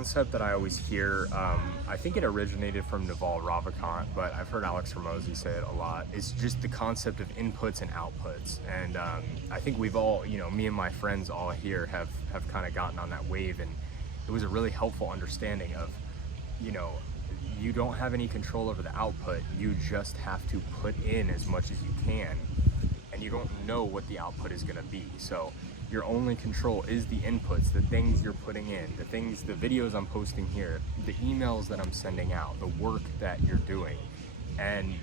concept that I always hear, I think it originated from Naval, Ravikant, but I've heard Alex Hormozi say it a lot. It's just the concept of inputs and outputs. And I think we've all, me and my friends all here have kind of gotten on that wave, and it was a really helpful understanding of, you don't have any control over the output. You just have to put in as much as you can, and you don't know what the output is going to be. So your only control is the inputs, the things you're putting in, the videos I'm posting here, the emails that I'm sending out, the work that you're doing. And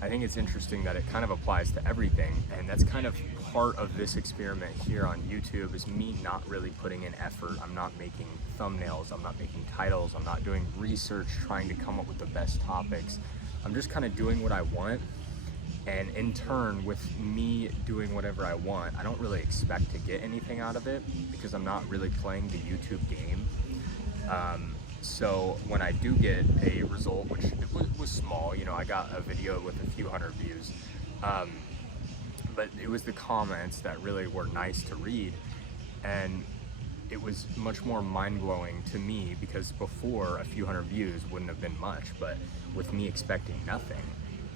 I think it's interesting that it kind of applies to everything, and that's kind of part of this experiment here on YouTube, is me not really putting in effort. I'm not making thumbnails, I'm not making titles, I'm not doing research trying to come up with the best topics. I'm just kind of doing what I want, and in turn, with me doing whatever I want, I don't really expect to get anything out of it because I'm not really playing the YouTube game. So when I do get a result, which it was small, I got a video with a few hundred views, but it was the comments that really were nice to read, and it was much more mind-blowing to me, because before, a few hundred views wouldn't have been much, but with me expecting nothing,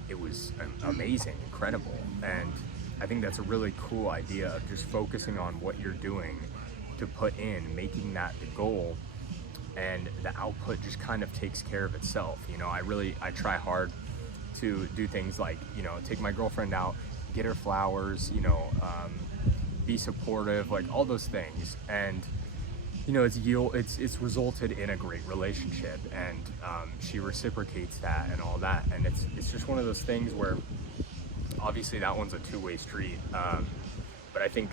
it was amazing, incredible. And I think that's a really cool idea of just focusing on what you're doing to put in, making that the goal, and the output just kind of takes care of itself. I try hard to do things like, take my girlfriend out, get her flowers, be supportive, like all those things. And it's resulted in a great relationship, and she reciprocates that and all that. And it's just one of those things where obviously that one's a two-way street, but I think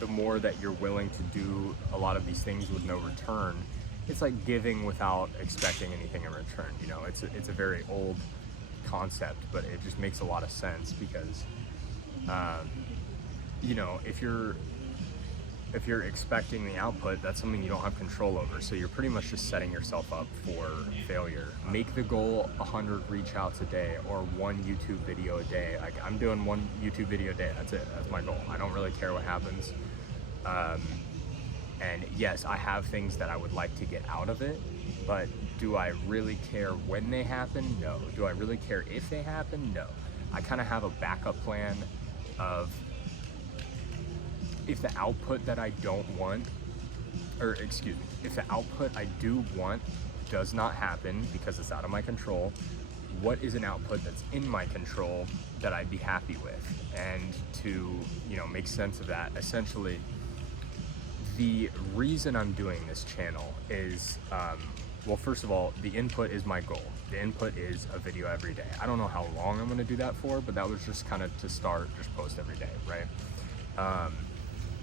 the more that you're willing to do a lot of these things with no return, it's like giving without expecting anything in return. It's a very old concept, but it just makes a lot of sense, because if you're expecting the output, that's something you don't have control over. So you're pretty much just setting yourself up for failure. Make the goal 100 reach outs a day, or one YouTube video a day. Like, I'm doing one YouTube video a day. That's it. That's my goal. I don't really care what happens. And yes, I have things that I would like to get out of it, but do I really care when they happen? No. Do I really care if they happen? No. I kind of have a backup plan of, if the output that I don't want, if the output I do want does not happen because it's out of my control, what is an output that's in my control that I'd be happy with? And to, make sense of that, essentially, the reason I'm doing this channel is, well, first of all, the input is my goal. The input is a video every day. I don't know how long I'm gonna do that for, but that was just kind of to start, just post every day, right?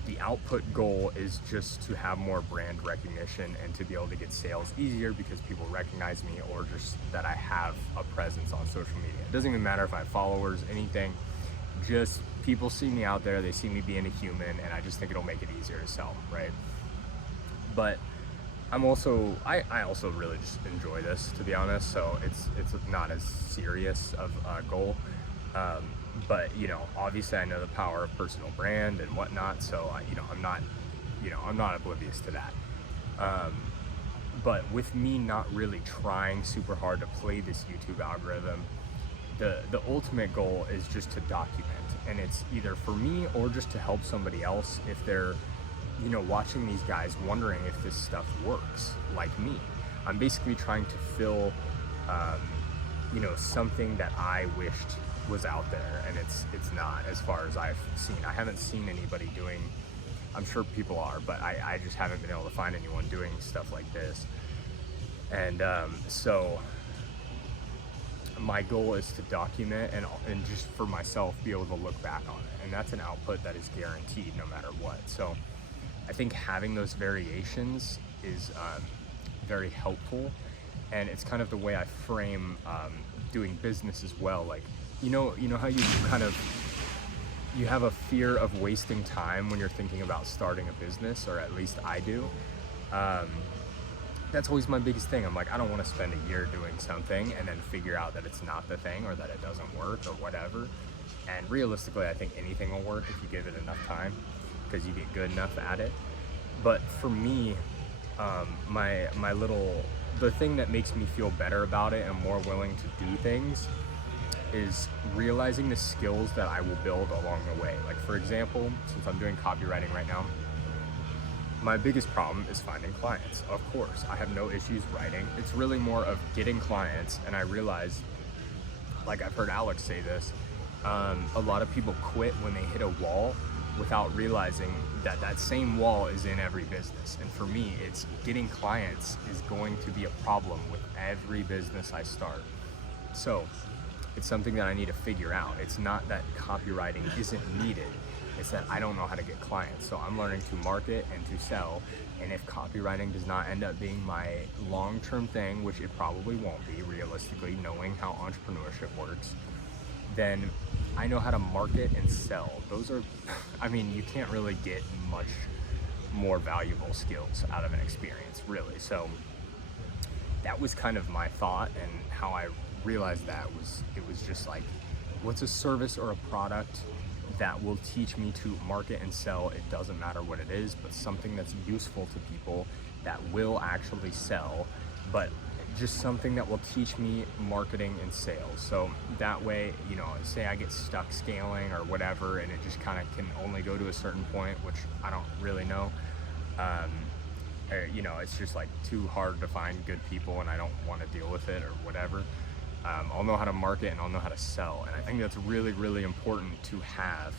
The output goal is just to have more brand recognition and to be able to get sales easier because people recognize me, or just that I have a presence on social media. It doesn't even matter if I have followers, anything, just people see me out there, they see me being a human, and I just think it'll make it easier to sell, right? But I also really just enjoy this, to be honest, so it's not as serious of a goal. But obviously I know the power of personal brand and whatnot, so I'm not oblivious to that. But with me not really trying super hard to play this YouTube algorithm, the ultimate goal is just to document, and it's either for me or just to help somebody else if they're watching these guys wondering if this stuff works, like me. I'm basically trying to fill something that I wished was out there, and it's not, as far as I've seen. I haven't seen anybody doing, I'm sure people are, but I just haven't been able to find anyone doing stuff like this. And so my goal is to document and just for myself be able to look back on it, and that's an output that is guaranteed no matter what. So I think having those variations is very helpful, and it's kind of the way I frame doing business as well. Like, you know how you have a fear of wasting time when you're thinking about starting a business, or at least I do. That's always my biggest thing. I'm like, I don't want to spend a year doing something and then figure out that it's not the thing, or that it doesn't work, or whatever. And realistically, I think anything will work if you give it enough time, because you get good enough at it. But for me, the thing that makes me feel better about it and more willing to do things is realizing the skills that I will build along the way. Like, for example, since I'm doing copywriting right now, my biggest problem is finding clients. Of course, I have no issues writing. It's really more of getting clients. And I realized, like I've heard Alex say this, a lot of people quit when they hit a wall without realizing that that same wall is in every business. And for me, it's getting clients is going to be a problem with every business I start. So it's something that I need to figure out. It's not that copywriting isn't needed. It's that I don't know how to get clients. So I'm learning to market and to sell. And if copywriting does not end up being my long-term thing, which it probably won't be realistically, knowing how entrepreneurship works, then I know how to market and sell. Those are, I mean, you can't really get much more valuable skills out of an experience, really. So that was kind of my thought, and how I realized that was, it was just like, what's a service or a product that will teach me to market and sell? It doesn't matter what it is, but something that's useful to people that will actually sell, but just something that will teach me marketing and sales. So that way, you know, say I get stuck scaling or whatever, and it just kind of can only go to a certain point, which I don't really know. Or, you know, it's just like too hard to find good people and I don't want to deal with it or whatever. I'll know how to market and I'll know how to sell. And I think that's really, really important to have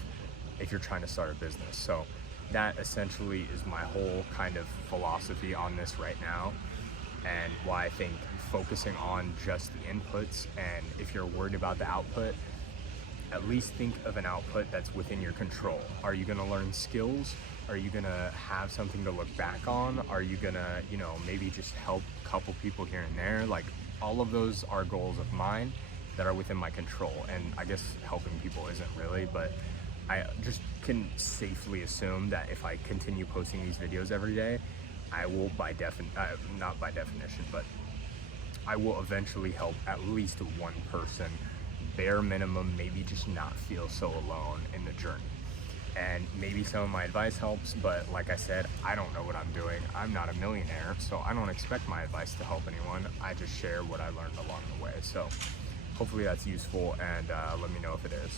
if you're trying to start a business. So that essentially is my whole kind of philosophy on this right now, and why I think focusing on just the inputs, and if you're worried about the output, at least think of an output that's within your control. Are you gonna learn skills? Are you gonna have something to look back on? Are you gonna, you know, maybe just help a couple people here and there? Like, all of those are goals of mine that are within my control. And I guess helping people isn't really, but I just can safely assume that if I continue posting these videos every day, I will not by definition, but I will eventually help at least one person, bare minimum, maybe just not feel so alone in the journey. And maybe some of my advice helps, but like I said, I don't know what I'm doing. I'm not a millionaire, so I don't expect my advice to help anyone. I just share what I learned along the way. So hopefully that's useful, and let me know if it is.